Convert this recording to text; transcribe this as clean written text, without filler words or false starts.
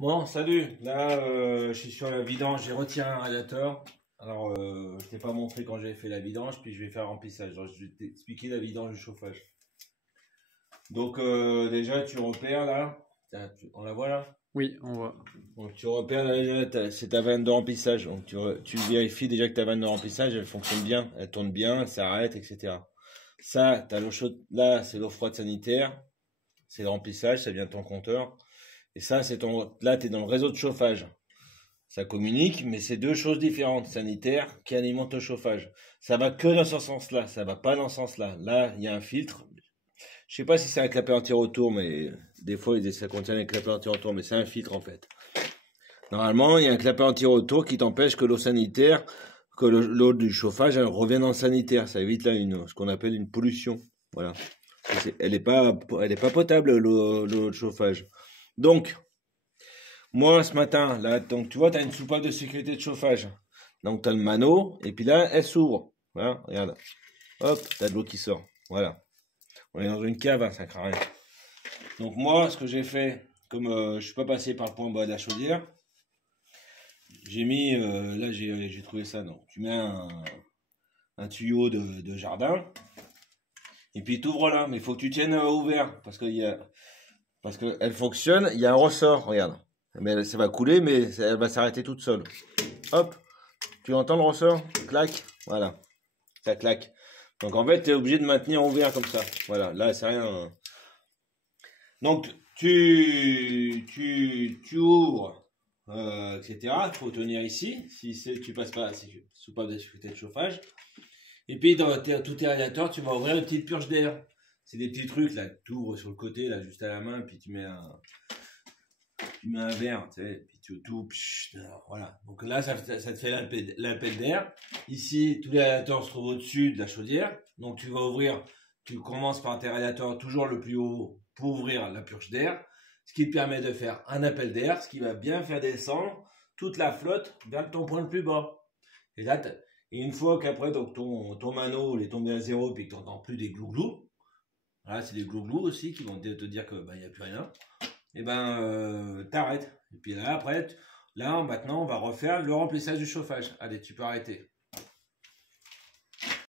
Bon, salut. Là, je suis sur la vidange. J'ai retiré un radiateur. Alors, je t'ai pas montré quand j'ai fait la vidange, puis je vais faire le remplissage. Donc, je vais t'expliquer la vidange du chauffage. Donc, déjà, tu repères là. Tiens, on la voit là? Oui, on voit. Donc, tu repères là, déjà, c'est ta vanne de remplissage. Donc, tu vérifies déjà que ta vanne de remplissage, elle fonctionne bien, elle tourne bien, elle s'arrête, etc. Ça, t'as l'eau chaude. Là, c'est l'eau froide sanitaire. C'est le remplissage, ça vient de ton compteur. Et ça, c'est ton. Là, tu es dans le réseau de chauffage. Ça communique, mais c'est deux choses différentes, sanitaires qui alimentent le chauffage. Ça va que dans ce sens-là, ça va pas dans ce sens-là. Là, il y a un filtre. Je sais pas si c'est un clapet anti-retour, mais des fois, ça contient un clapet anti-retour, mais c'est un filtre en fait. Normalement, il y a un clapet anti-retour qui t'empêche que l'eau sanitaire, que l'eau du chauffage, elle revienne dans le sanitaire. Ça évite là ce qu'on appelle une pollution. Voilà. Elle est pas potable, l'eau de chauffage. Donc, moi, ce matin, là, donc tu vois, tu as une soupape de sécurité de chauffage. Donc, tu as le mano, et puis là, elle s'ouvre. Voilà, regarde. Hop, tu as de l'eau qui sort. Voilà. On est dans une cave, hein, ça craint rien. Donc, moi, ce que j'ai fait, comme je suis pas passé par le point bas de la chaudière, j'ai mis, là, j'ai trouvé ça, non. Tu mets un tuyau de jardin, et puis tu ouvres là, mais il faut que tu tiennes ouvert, parce qu'elle fonctionne, il y a un ressort, regarde. Mais ça va couler, mais elle va s'arrêter toute seule. Hop, tu entends le ressort? Clac, voilà, ça claque. Donc en fait, tu es obligé de maintenir ouvert comme ça. Voilà, là, c'est rien. Donc, tu ouvres, etc. Il faut tenir ici. Si tu passes pas, c'est soupape de sécurité de chauffage. Et puis, dans tous tes radiateurs, tu vas ouvrir une petite purge d'air. C'est des petits trucs, là, tu ouvres sur le côté, là, juste à la main, puis tu mets un verre, tu sais, puis tu tout, voilà. Donc là, ça te fait l'appel d'air. Ici, tous les radiateurs se trouvent au-dessus de la chaudière. Donc tu vas ouvrir, tu commences par tes radiateurs toujours le plus haut pour ouvrir la purge d'air, ce qui te permet de faire un appel d'air, ce qui va bien faire descendre toute la flotte vers ton point le plus bas. Et là, et une fois qu'après donc ton mano est tombé à zéro, puis que tu n'entends plus des glouglous, là c'est des glouglous aussi qui vont te dire que il n'y a plus rien. Et t'arrêtes. Et puis là, après, là, maintenant, on va refaire le remplissage du chauffage. Allez, tu peux arrêter.